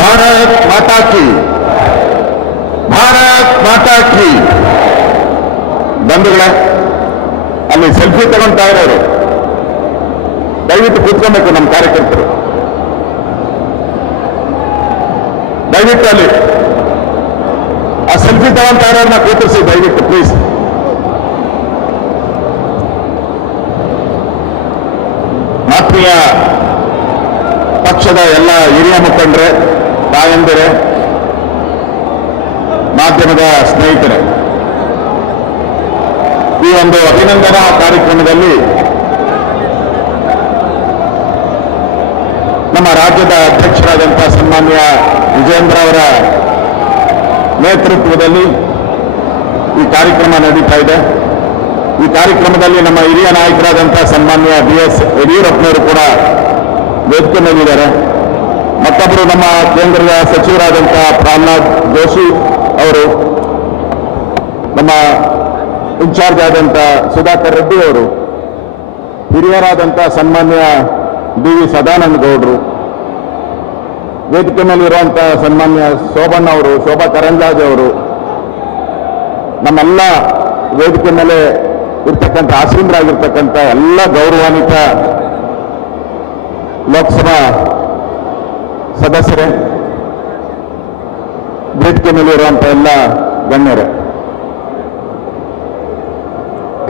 ಭಾರತ್ ಮಾತಾ ಕಿ, ಭಾರತ್ ಮಾತಾ ಕಿ. ಬಂಧುಗಳೇ, ಅಲ್ಲಿ ಸೆಲ್ಫಿ ತಗೊಂತಾ ಇರೋರು, ದಯವಿಟ್ಟು ಕೂತ್ಕೊಬೇಕು ನಮ್ಮ ಕಾರ್ಯಕರ್ತರು. ದಯವಿಟ್ಟು ಅಲ್ಲಿ, ಆ ಸೆಲ್ಫಿ ಇರೋರನ್ನ ಕೂತಿಸಿ ದಯವಿಟ್ಟು ಪ್ಲೀಸ್ ಆತ್ಮೀಯ ಪಕ್ಷದ ಎಲ್ಲ ಹಿರಿಯ ಮುಖಂಡರೇ ತಾಯಂದಿರೇ, ಮಾಧ್ಯಮದ ಸ್ನೇಹಿತರೆ, ಈ ಒಂದು ಅಭಿನಂದನಾ ಕಾರ್ಯಕ್ರಮದಲ್ಲಿ ನಮ್ಮ ರಾಜ್ಯದ ಅಧ್ಯಕ್ಷರಾದಂತಹ ಸನ್ಮಾನ್ಯ ವಿಜೇಂದ್ರ ಅವರ ನೇತೃತ್ವದಲ್ಲಿ ಈ ಕಾರ್ಯಕ್ರಮ ನಡೀತಾ ಇದೆ. ಈ ಕಾರ್ಯಕ್ರಮದಲ್ಲಿ ನಮ್ಮ ಹಿರಿಯ ನಾಯಕರಾದಂತಹ ಸನ್ಮಾನ್ಯ ಬಿ ಎಸ್ ಯಡಿಯೂರಪ್ಪನವರು ಕೂಡ ವೇದಿಕೆ ಮೇಲಿದ್ದಾರೆ. ಮತ್ತೊಬ್ಬರು ನಮ್ಮ ಕೇಂದ್ರದ ಸಚಿವರಾದಂತಹ ಪ್ರಹ್ಲಾದ್ ಜೋಶಿ ಅವರು, ನಮ್ಮ ಇನ್ಚಾರ್ಜ್ ಆದಂಥ ಸುಧಾಕರ್ ರೆಡ್ಡಿ ಅವರು ಹಿರಿಯರಾದಂಥ ಸನ್ಮಾನ್ಯ ಡಿ ವಿ ಸದಾನಂದ ಗೌಡರು, ವೇದಿಕೆ ಮೇಲಿರುವಂಥ ಸನ್ಮಾನ್ಯ ಶೋಭಣ್ಣ ಅವರು, ಶೋಭಾ ಕರಂಜಾಜ್ ಅವರು, ನಮ್ಮೆಲ್ಲ ವೇದಿಕೆ ಮೇಲೆ ಇರ್ತಕ್ಕಂಥ ಆಸೀನರಾಗಿರ್ತಕ್ಕಂಥ ಎಲ್ಲ ಗೌರವಾನ್ವಿತ ಲೋಕಸಭಾ ಸದಸ್ಯರೇ, ವೇದಿಕೆ ಇರುವಂತ ಎಲ್ಲ ಗಣ್ಯರೇ,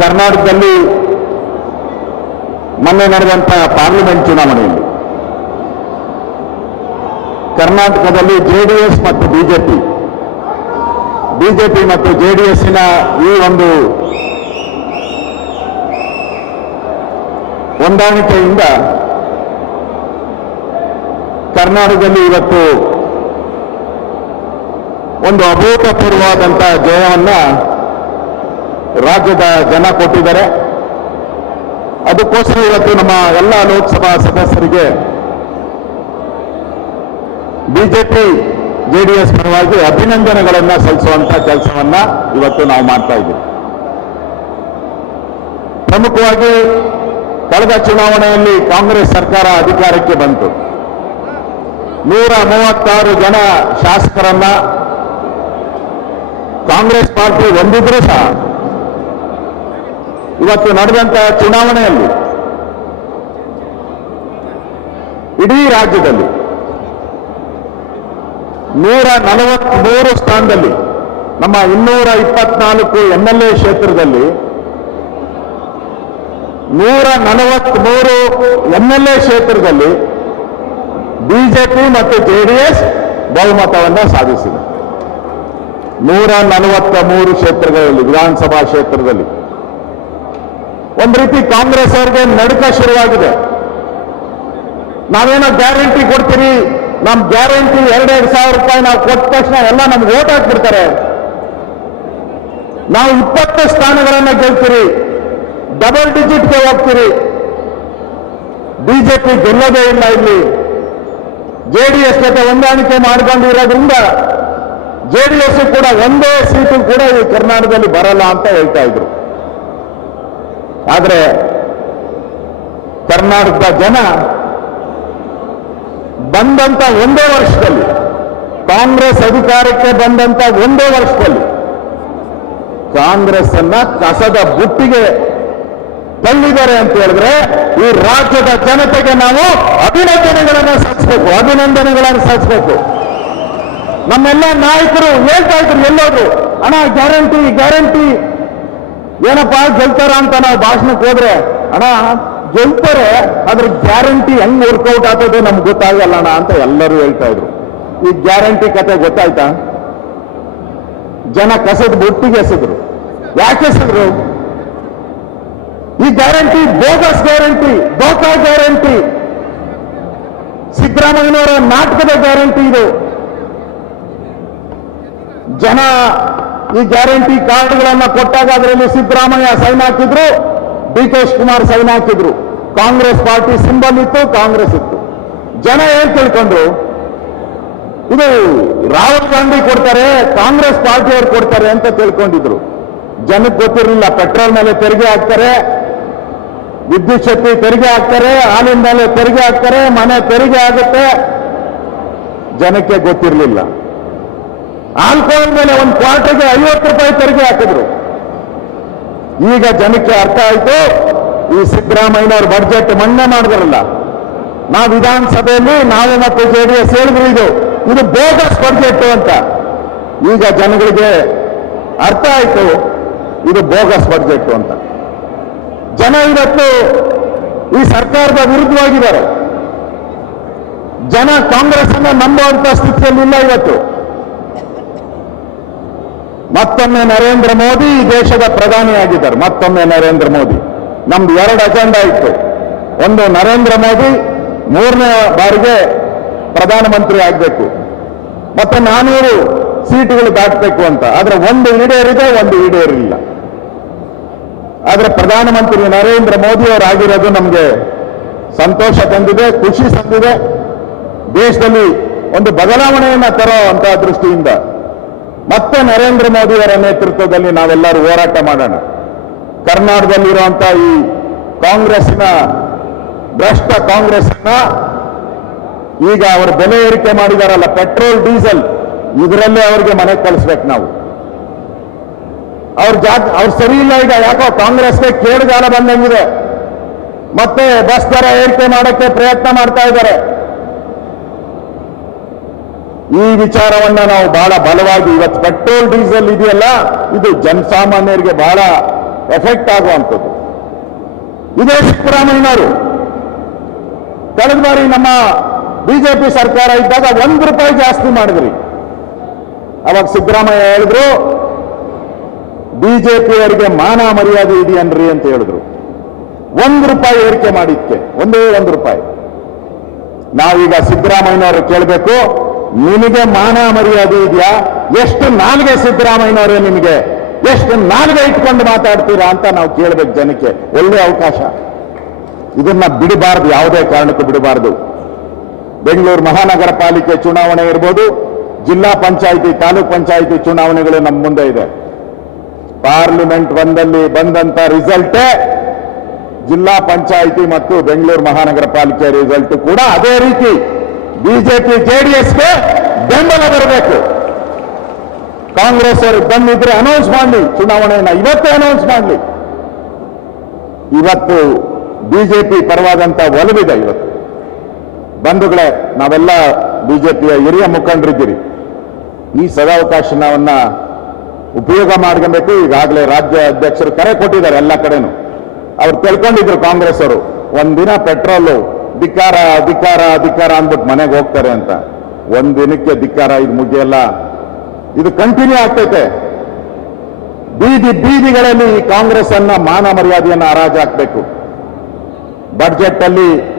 ಕರ್ನಾಟಕದಲ್ಲಿ ಮೊನ್ನೆ ನಡೆದಂಥ ಪಾರ್ಲಿಮೆಂಟ್ ಚುನಾವಣೆಯಲ್ಲಿ ಕರ್ನಾಟಕದಲ್ಲಿ ಜೆಡಿಎಸ್ ಮತ್ತು ಬಿಜೆಪಿ ಬಿಜೆಪಿ ಮತ್ತು ಜೆಡಿಎಸ್ನ ಈ ಒಂದು ಹೊಂದಾಣಿಕೆಯಿಂದ ಕರ್ನಾಟಕದಲ್ಲಿ ಇವತ್ತು ಒಂದು ಅಭೂತಪೂರ್ವವಾದಂಥ ಜಯವನ್ನ ರಾಜ್ಯದ ಜನ ಕೊಟ್ಟಿದ್ದಾರೆ. ಅದಕ್ಕೋಸ್ಕರ ಇವತ್ತು ನಮ್ಮ ಎಲ್ಲ ಲೋಕಸಭಾ ಸದಸ್ಯರಿಗೆ ಬಿಜೆಪಿ ಜೆಡಿಎಸ್ ಪರವಾಗಿ ಅಭಿನಂದನೆಗಳನ್ನ ಸಲ್ಲಿಸುವಂತ ಕೆಲಸವನ್ನ ಇವತ್ತು ನಾವು ಮಾಡ್ತಾ ಇದ್ದೀವಿ. ಪ್ರಮುಖವಾಗಿ ಕಳೆದ ಚುನಾವಣೆಯಲ್ಲಿ ಕಾಂಗ್ರೆಸ್ ಸರ್ಕಾರ ಅಧಿಕಾರಕ್ಕೆ ಬಂತು. ನೂರ ಮೂವತ್ತಾರು ಜನ ಶಾಸಕರನ್ನ ಕಾಂಗ್ರೆಸ್ ಪಾರ್ಟಿ ಹೊಂದಿದ್ರು ಸಹ ಇವತ್ತು ನಡೆದಂತಹ ಚುನಾವಣೆಯಲ್ಲಿ ಇಡೀ ರಾಜ್ಯದಲ್ಲಿ ನೂರ ನಲವತ್ಮೂರು ಸ್ಥಾನದಲ್ಲಿ, ನಮ್ಮ ಇನ್ನೂರ ಇಪ್ಪತ್ನಾಲ್ಕು ಎಂ ಎಲ್ ಎ ಕ್ಷೇತ್ರದಲ್ಲಿ ನೂರ ನಲವತ್ಮೂರು ಎಂ ಎಲ್ ಎ ಕ್ಷೇತ್ರದಲ್ಲಿ ಬಿಜೆಪಿ ಮತ್ತು ಜೆಡಿಎಸ್ ಬಹುಮತವನ್ನು ಸಾಧಿಸಿದೆ. ನೂರ ನಲವತ್ತ ಮೂರು ಕ್ಷೇತ್ರಗಳಲ್ಲಿ, ವಿಧಾನಸಭಾ ಕ್ಷೇತ್ರದಲ್ಲಿ. ಒಂದು ರೀತಿ ಕಾಂಗ್ರೆಸ್ ಅವ್ರಿಗೆ ನಡುಕ ಶುರುವಾಗಿದೆ. ನಾವೇನೋ ಗ್ಯಾರಂಟಿ ಕೊಡ್ತೀರಿ? ನಮ್ ಗ್ಯಾರಂಟಿ ಎರಡೆರಡು ಸಾವಿರ ರೂಪಾಯಿ ನಾವು ಕೊಟ್ಟ ತಕ್ಷಣ ಎಲ್ಲ ನಮ್ಗೆ ಓಟ್ ಹಾಕ್ಬಿಡ್ತಾರೆ. ನಾವು ಇಪ್ಪತ್ತು ಸ್ಥಾನಗಳನ್ನ ಗೆಲ್ತೀರಿ. ಡಬಲ್ ಡಿಜಿಟ್ಗೆ ಹೋಗ್ತೀರಿ. ಬಿಜೆಪಿ ಗೆಲ್ಲೋದೇ ಇಲ್ಲ ಇಲ್ಲಿ. ಜೆಡಿಎಸ್ ಜೊತೆ ಹೊಂದಾಣಿಕೆ ಮಾಡ್ಕೊಂಡಿರೋದ್ರಿಂದ ಜೆಡಿಎಸ್ ಕೂಡ ಒಂದೇ ಸೀಟು ಕೂಡ ಈ ಕರ್ನಾಟಕದಲ್ಲಿ ಬರಲ್ಲ ಅಂತ ಹೇಳ್ತಾ ಇದ್ರು. ಆದ್ರೆ ಕರ್ನಾಟಕದ ಜನ ಬಂದಂತ ಒಂದೇ ವರ್ಷದಲ್ಲಿ, ಕಾಂಗ್ರೆಸ್ ಅಧಿಕಾರಕ್ಕೆ ಬಂದಂತ ಒಂದೇ ವರ್ಷದಲ್ಲಿ ಕಾಂಗ್ರೆಸ್ ಅನ್ನ ಕಸದ ಬುಟ್ಟಿಗೆ ತಳ್ಳಿದ್ದಾರೆ ಅಂತ ಹೇಳಿದ್ರೆ ಈ ರಾಜ್ಯದ ಜನತೆಗೆ ನಾವು ಅಭಿನಂದನೆಗಳನ್ನು ಸಲ್ಲಿಸಬೇಕು ಅಭಿನಂದನೆಗಳನ್ನು ಸಲ್ಲಿಸಬೇಕು. ನಮ್ಮೆಲ್ಲ ನಾಯಕರು ಹೇಳ್ತಾ ಇದ್ರು ಎಲ್ಲೋದ್ರು, ಅಣ್ಣ, ಗ್ಯಾರಂಟಿ ಗ್ಯಾರಂಟಿ, ಏನಪ್ಪಾ ಗೆಲ್ತಾರ ಅಂತ ನಾವು ಭಾಷಣಕ್ಕೆ ಹೋದ್ರೆ, ಅಣ್ಣ, ಗೆಲ್ತಾರೆ ಅದ್ರ ಗ್ಯಾರಂಟಿ ಹೆಂಗ್ ವರ್ಕೌಟ್ ಆಗ್ತದೆ ನಮ್ಗೆ ಗೊತ್ತಾಗಲ್ಲ ಅಣ್ಣ, ಅಂತ ಎಲ್ಲರೂ ಹೇಳ್ತಾ ಇದ್ರು. ಈ ಗ್ಯಾರಂಟಿ ಕತೆ ಗೊತ್ತಾಯ್ತಾ? ಜನ ಕಸದ ಬೊಟ್ಟಿಗೆ ಎಸೆದ್ರು. ಯಾಕೆ ಎಸೆದ್ರು? ಈ ಗ್ಯಾರಂಟಿ ಬೋಗಸ್ ಗ್ಯಾರಂಟಿ, ಬೋಕಾ ಗ್ಯಾರಂಟಿ. ಸಿದ್ದರಾಮಯ್ಯನವರ ನಾಟಕದ ಗ್ಯಾರಂಟಿ ಇದು. ಜನ ಈ ಗ್ಯಾರಂಟಿ ಕಾರ್ಡ್ಗಳನ್ನು ಕೊಟ್ಟಾಗ ಅದರಲ್ಲಿ ಸಿದ್ದರಾಮಯ್ಯ ಸೈನ್ ಹಾಕಿದ್ರು ಡಿ ಕೆ ಶಿವಕುಮಾರ್ ಸೈನ್ ಹಾಕಿದ್ರು. ಕಾಂಗ್ರೆಸ್ ಪಾರ್ಟಿ ಸಿಂಬಲ್ ಇತ್ತು, ಕಾಂಗ್ರೆಸ್ ಇತ್ತು. ಜನ ಏನ್ ತಿಳ್ಕೊಂಡ್ರು? ಇದು ರಾಹುಲ್ ಗಾಂಧಿ ಕೊಡ್ತಾರೆ, ಕಾಂಗ್ರೆಸ್ ಪಾರ್ಟಿಯವರು ಕೊಡ್ತಾರೆ ಅಂತ ತಿಳ್ಕೊಂಡಿದ್ರು. ಜನಕ್ಕೆ ಗೊತ್ತಿರಲಿಲ್ಲ, ಪೆಟ್ರೋಲ್ ಮೇಲೆ ತೆರಿಗೆ ಹಾಕ್ತಾರೆ ವಿದ್ಯುತ್ ಶಕ್ತಿ ತೆರಿಗೆ ಹಾಕ್ತಾರೆ ಹಾಲಿನ ಮೇಲೆ ತೆರಿಗೆ ಹಾಕ್ತಾರೆ, ಮನೆ ತೆರಿಗೆ ಆಗುತ್ತೆ. ಜನಕ್ಕೆ ಗೊತ್ತಿರಲಿಲ್ಲ. ಆಲ್ಕೋಹಾಲ್ ಮೇಲೆ ಒಂದು ಕ್ವಾರ್ಟಿಗೆ ಐವತ್ತು ರೂಪಾಯಿ ತೆರಿಗೆ ಹಾಕಿದ್ರು. ಈಗ ಜನಕ್ಕೆ ಅರ್ಥ ಆಯ್ತು, ಈ ಸಿದ್ದರಾಮಯ್ಯನವ್ರ ಬಡ್ಜೆಟ್ ಮಣ್ಣೆ ಮಾಡಿದ್ರಲ್ಲ. ನಾವು ವಿಧಾನಸಭೆಯಲ್ಲಿ, ನಾವು ಮತ್ತು ಜೆ ಡಿ ಎಸ್ ಹೇಳಿದ್ರು ಇದು. ಇದು ಬೋಗಸ್ ಬಡ್ಜೆಟ್ ಅಂತ. ಈಗ ಜನಗಳಿಗೆ ಅರ್ಥ ಆಯ್ತು, ಇದು ಬೋಗಸ್ ಬಡ್ಜೆಟ್ ಅಂತ. ಜನ ಇವತ್ತು ಈ ಸರ್ಕಾರದ ವಿರುದ್ಧವಾಗಿದ್ದಾರೆ. ಜನ ಕಾಂಗ್ರೆಸ್ ಅನ್ನ ನಂಬುವಂತ ಸ್ಥಿತಿಯಲ್ಲಿಲ್ಲ ಇವತ್ತು. ಮತ್ತೊಮ್ಮೆ ನರೇಂದ್ರ ಮೋದಿ ಈ ದೇಶದ ಪ್ರಧಾನಿಯಾಗಿದ್ದಾರೆ. ಮತ್ತೊಮ್ಮೆ ನರೇಂದ್ರ ಮೋದಿ. ನಮ್ದು ಎರಡು ಅಜೆಂಡಾ ಇತ್ತು. ಒಂದು ನರೇಂದ್ರ ಮೋದಿ, ಮೂರನೇ ಬಾರಿಗೆ ಪ್ರಧಾನಮಂತ್ರಿ ಆಗಬೇಕು. ಮತ್ತೆ ನಾನೂರು ಸೀಟುಗಳು ದಾಟಬೇಕು ಅಂತ. ಆದ್ರೆ ಒಂದು ಈಡೇರಿದೆ, ಒಂದು ಈಡೇರಿಲ್ಲ. ಆದ್ರೆ ಪ್ರಧಾನಮಂತ್ರಿ ನರೇಂದ್ರ ಮೋದಿ ಅವರಾಗಿರೋದು ನಮಗೆ ಸಂತೋಷ ತಂದಿದೆ, ಖುಷಿ ತಂದಿದೆ. ದೇಶದಲ್ಲಿ ಒಂದು ಬದಲಾವಣೆಯನ್ನ ತರೋ ಅಂತ ದೃಷ್ಟಿಯಿಂದ ಮತ್ತೆ ನರೇಂದ್ರ ಮೋದಿಯವರ ನೇತೃತ್ವದಲ್ಲಿ ನಾವೆಲ್ಲರೂ ಹೋರಾಟ ಮಾಡೋಣ. ಕರ್ನಾಟಕದಲ್ಲಿರುವಂಥ ಈ ಕಾಂಗ್ರೆಸ್ನ ಭ್ರಷ್ಟ ಕಾಂಗ್ರೆಸ್ನ ಈಗ ಅವರು ಬೆಲೆ ಏರಿಕೆ ಮಾಡಿದಾರಲ್ಲ, ಪೆಟ್ರೋಲ್, ಡೀಸೆಲ್, ಇದರಲ್ಲೇ ಅವರಿಗೆ ಮನೆ ಕಳಿಸ್ಬೇಕು ನಾವು. ಅವ್ರ ಜಾತ್ ಅವ್ರು ಸರಿ ಇಲ್ಲ ಈಗ ಯಾಕೋ ಕಾಂಗ್ರೆಸ್ಗೆ ಕೇಳುಗಾಲ ಬಂದಂಗಿದೆ. ಮತ್ತೆ ಬಸ್ ದರ ಏರಿಕೆ ಮಾಡೋಕ್ಕೆ ಪ್ರಯತ್ನ ಮಾಡ್ತಾ ಇದ್ದಾರೆ. ಈ ವಿಚಾರವನ್ನ ನಾವು ಬಹಳ ಬಲವಾಗಿ ಇವತ್ತು ಪೆಟ್ರೋಲ್, ಡೀಸೆಲ್ ಇದೆಯಲ್ಲ, ಇದು ಜನಸಾಮಾನ್ಯರಿಗೆ ಬಹಳ ಎಫೆಕ್ಟ್ ಆಗುವಂಥದ್ದು. ಇದೇ ಸಿದ್ದರಾಮಯ್ಯನವರು ಕಳೆದ ಬಾರಿ ನಮ್ಮ ಬಿಜೆಪಿ ಸರ್ಕಾರ ಇದ್ದಾಗ ಒಂದು ರೂಪಾಯಿ ಜಾಸ್ತಿ ಮಾಡಿದ್ರಿ. ಅವಾಗ ಸಿದ್ದರಾಮಯ್ಯ ಹೇಳಿದ್ರು ಬಿಜೆಪಿಯವರಿಗೆ ಮಾನ ಮರ್ಯಾದೆ ಇದೆಯನ್ರಿ ಅಂತ ಹೇಳಿದ್ರು. ಒಂದು ರೂಪಾಯಿ ಏರಿಕೆ ಮಾಡಿದ್ಕೆ, ಒಂದೇ ಒಂದು ರೂಪಾಯಿ. ನಾವೀಗ ಸಿದ್ದರಾಮಯ್ಯನವರು ಕೇಳಬೇಕು, ನಿಮಗೆ ಮಾನ ಮರ್ಯಾದೆ ಇದೆಯಾ? ಎಷ್ಟು ನಾಲ್ಗೆ ಸಿದ್ದರಾಮಯ್ಯನವರೇ ನಿಮಗೆ? ಎಷ್ಟು ನಾಲ್ಗೆ ಇಟ್ಕೊಂಡು ಮಾತಾಡ್ತೀರಾ ಅಂತ ನಾವು ಕೇಳಬೇಕು ಜನಕ್ಕೆ. ಒಳ್ಳೆ ಅವಕಾಶ. ಇದನ್ನ ಬಿಡಬಾರದು, ಯಾವುದೇ ಕಾರಣಕ್ಕೂ ಬಿಡಬಾರ್ದು. ಬೆಂಗಳೂರು ಮಹಾನಗರ ಪಾಲಿಕೆ ಚುನಾವಣೆ ಇರ್ಬೋದು, ಜಿಲ್ಲಾ ಪಂಚಾಯಿತಿ, ತಾಲೂಕ್ ಪಂಚಾಯಿತಿ ಚುನಾವಣೆಗಳು ನಮ್ಮ ಮುಂದೆ ಇದೆ. ಪಾರ್ಲಿಮೆಂಟ್ ಒಂದಲ್ಲಿ ಬಂದಂತ ರಿಸಲ್ಟ್ ಜಿಲ್ಲಾ ಪಂಚಾಯಿತಿ ಮತ್ತು ಬೆಂಗಳೂರು ಮಹಾನಗರ ಪಾಲಿಕೆ ರಿಸಲ್ಟ್ ಕೂಡ ಅದೇ ರೀತಿ ಬಿಜೆಪಿ ಜೆಡಿಎಸ್ಗೆ ಬೆಂಬಲ ಬರಬೇಕು. ಕಾಂಗ್ರೆಸ್ ಅವರು ಬಂದಿದ್ರೆ ಅನೌನ್ಸ್ ಮಾಡಲಿ, ಚುನಾವಣೆಯನ್ನ ಇವತ್ತೇ ಅನೌನ್ಸ್ ಮಾಡಲಿ. ಇವತ್ತು ಬಿಜೆಪಿ ಪರವಾದಂತ ಒಲವಿದೆ ಇವತ್ತು. ಬಂಧುಗಳೇ, ನಾವೆಲ್ಲ ಬಿಜೆಪಿಯ ಹಿರಿಯ ಮುಖಂಡರಿದ್ದೀರಿ. ಈ ಸದಾವಕಾಶವನ್ನ ಉಪಯೋಗ ಮಾಡ್ಕೊಬೇಕು. ಈಗಾಗಲೇ ರಾಜ್ಯ ಅಧ್ಯಕ್ಷರು ಕರೆ ಕೊಟ್ಟಿದ್ದಾರೆ ಎಲ್ಲ ಕಡೆನೂ. ಅವ್ರು ತಿಳ್ಕೊಂಡಿದ್ರು ಕಾಂಗ್ರೆಸ್ ಅವರು. ಒಂದಿನ ಪೆಟ್ರೋಲು ಧಿಕ್ಕಾರ ಅಧಿಕಾರ ಅಧಿಕಾರ ಅಂದ್ಬಿಟ್ಟು ಮನೆಗೆ ಹೋಗ್ತಾರೆ ಅಂತ. ಒಂದಿನಕ್ಕೆ ದಿನಕ್ಕೆ ಧಿಕ್ಕಾರ, ಇದು ಮುಗಿಯಲ್ಲ. ಇದು ಕಂಟಿನ್ಯೂ ಆಗ್ತೈತೆ. ಬೀದಿ ಬೀದಿಗಳಲ್ಲಿ ಈ ಕಾಂಗ್ರೆಸ್ ಅನ್ನ ಮಾನ ಮರ್ಯಾದೆಯನ್ನ ಹರಾಜಾಕ್ಬೇಕು ಬಡ್ಜೆಟ್ ಅಲ್ಲಿ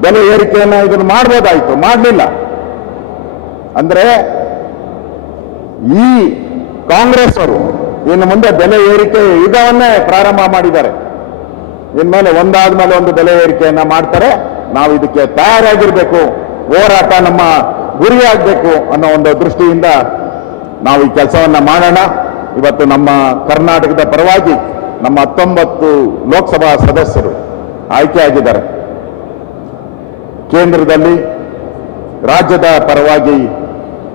ಬೆಲೆ ಏರಿಕೆಯನ್ನ ಇದನ್ನು ಮಾಡ್ಬೋದಾಯ್ತು. ಮಾಡಲಿಲ್ಲ. ಅಂದ್ರೆ ಈ ಕಾಂಗ್ರೆಸ್ ಅವರು ಇನ್ನು ಮುಂದೆ ಬೆಲೆ ಏರಿಕೆ ಯುಗವನ್ನೇ ಪ್ರಾರಂಭ ಮಾಡಿದ್ದಾರೆ. ಇನ್ಮೇಲೆ ಒಂದಾದ್ಮೇಲೆ ಒಂದು ಬೆಲೆ ಏರಿಕೆಯನ್ನ ಮಾಡ್ತಾರೆ. ನಾವು ಇದಕ್ಕೆ ತಯಾರಾಗಿರ್ಬೇಕು. ಹೋರಾಟ ನಮ್ಮ ಗುರಿಯಾಗಬೇಕು ಅನ್ನೋ ಒಂದು ದೃಷ್ಟಿಯಿಂದ ನಾವು ಈ ಕೆಲಸವನ್ನ ಮಾಡೋಣ. ಇವತ್ತು ನಮ್ಮ ಕರ್ನಾಟಕದ ಪರವಾಗಿ ನಮ್ಮ ಹತ್ತೊಂಬತ್ತು ಲೋಕಸಭಾ ಸದಸ್ಯರು ಆಯ್ಕೆಯಾಗಿದ್ದಾರೆ. ಕೇಂದ್ರದಲ್ಲಿ ರಾಜ್ಯದ ಪರವಾಗಿ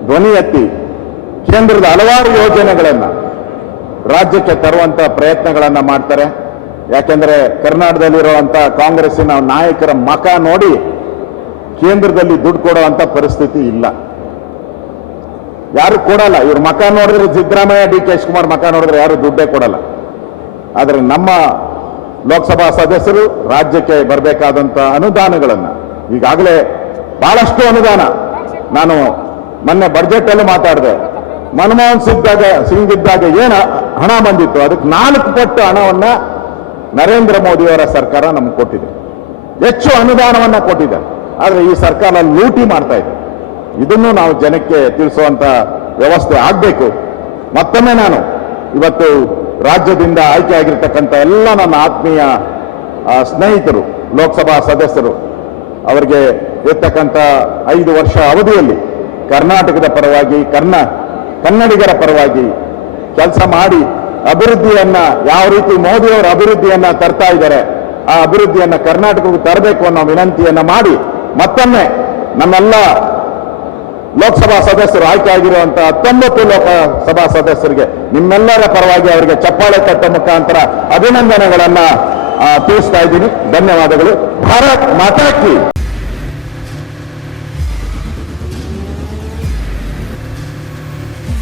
ಧ್ವನಿ ಎತ್ತಿ ಕೇಂದ್ರದ ಹಲವಾರು ಯೋಜನೆಗಳನ್ನು ರಾಜ್ಯಕ್ಕೆ ತರುವಂತ ಪ್ರಯತ್ನಗಳನ್ನ ಮಾಡ್ತಾರೆ. ಯಾಕೆಂದ್ರೆ ಕರ್ನಾಟಕದಲ್ಲಿರುವಂಥ ಕಾಂಗ್ರೆಸ್ಸಿನ ನಾಯಕರ ಮಕ ನೋಡಿ ಕೇಂದ್ರದಲ್ಲಿ ದುಡ್ಡು ಕೊಡುವಂತ ಪರಿಸ್ಥಿತಿ ಇಲ್ಲ. ಯಾರು ಕೊಡಲ್ಲ, ಇವ್ರ ಮಕ ನೋಡಿದ್ರೆ ಸಿದ್ದರಾಮಯ್ಯ, ಡಿ ಕೆ ಶಿವಕುಮಾರ್ ಮಕ ನೋಡಿದ್ರೆ ಯಾರು ದುಡ್ಡೇ ಕೊಡಲ್ಲ. ಆದರೆ ನಮ್ಮ ಲೋಕಸಭಾ ಸದಸ್ಯರು ರಾಜ್ಯಕ್ಕೆ ಬರಬೇಕಾದಂಥ ಅನುದಾನಗಳನ್ನ ಈಗಾಗಲೇ ಬಹಳಷ್ಟು ಅನುದಾನ. ನಾನು ಮೊನ್ನೆ ಅಲ್ಲೂ ಮಾತಾಡಿದೆ. ಮನಮೋಹನ್ ಸಿದ್ದಾಗ ಸಿಂಗ್ ಇದ್ದಾಗ ಏನು ಹಣ ಬಂದಿತ್ತು? ಅದಕ್ಕೆ ನಾಲ್ಕು ಪಟ್ಟು ಹಣವನ್ನ ನರೇಂದ್ರ ಮೋದಿಯವರ ಸರ್ಕಾರ ನಮ್ಗೆ ಕೊಟ್ಟಿದೆ. ಹೆಚ್ಚು ಅನುದಾನವನ್ನ ಕೊಟ್ಟಿದೆ. ಆದ್ರೆ ಈ ಸರ್ಕಾರ ಲೂಟಿ ಮಾಡ್ತಾ ಇದೆ. ಇದನ್ನು ನಾವು ಜನಕ್ಕೆ ತಿಳಿಸುವಂತ ವ್ಯವಸ್ಥೆ ಆಗಬೇಕು. ಮತ್ತೊಮ್ಮೆ ನಾನು ಇವತ್ತು ರಾಜ್ಯದಿಂದ ಆಯ್ಕೆ ಆಗಿರ್ತಕ್ಕಂಥ ಎಲ್ಲ ನನ್ನ ಆತ್ಮೀಯ ಸ್ನೇಹಿತರು, ಲೋಕಸಭಾ ಸದಸ್ಯರು, ಅವರಿಗೆ ಇರ್ತಕ್ಕಂಥ ಐದು ವರ್ಷ ಅವಧಿಯಲ್ಲಿ ಕರ್ನಾಟಕದ ಪರವಾಗಿ ಕರ್ನಾ ಕನ್ನಡಿಗರ ಪರವಾಗಿ ಕೆಲಸ ಮಾಡಿ ಅಭಿವೃದ್ಧಿಯನ್ನ, ಯಾವ ರೀತಿ ಮೋದಿಯವರು ಅಭಿವೃದ್ಧಿಯನ್ನ ತರ್ತಾ ಇದ್ದಾರೆ, ಆ ಅಭಿವೃದ್ಧಿಯನ್ನ ಕರ್ನಾಟಕಕ್ಕೆ ತರಬೇಕು ಅನ್ನೋ ವಿನಂತಿಯನ್ನ ಮಾಡಿ ಮತ್ತೊಮ್ಮೆ ನಮ್ಮೆಲ್ಲ ಲೋಕಸಭಾ ಸದಸ್ಯರು ಆಯ್ಕೆ ಆಗಿರುವಂತಹ ಹತ್ತೊಂಬತ್ತು ಲೋಕಸಭಾ ಸದಸ್ಯರಿಗೆ, ನಿಮ್ಮೆಲ್ಲರ ಪರವಾಗಿ ಅವರಿಗೆ ಚಪ್ಪಾಳೆ ತಟ್ಟ ಮುಖಾಂತರ ಅಭಿನಂದನೆಗಳನ್ನ ತಿಳಿಸ್ತಾ ಇದ್ದೀನಿ. ಧನ್ಯವಾದಗಳು. ಭಾರತ್ ಮಾತಾ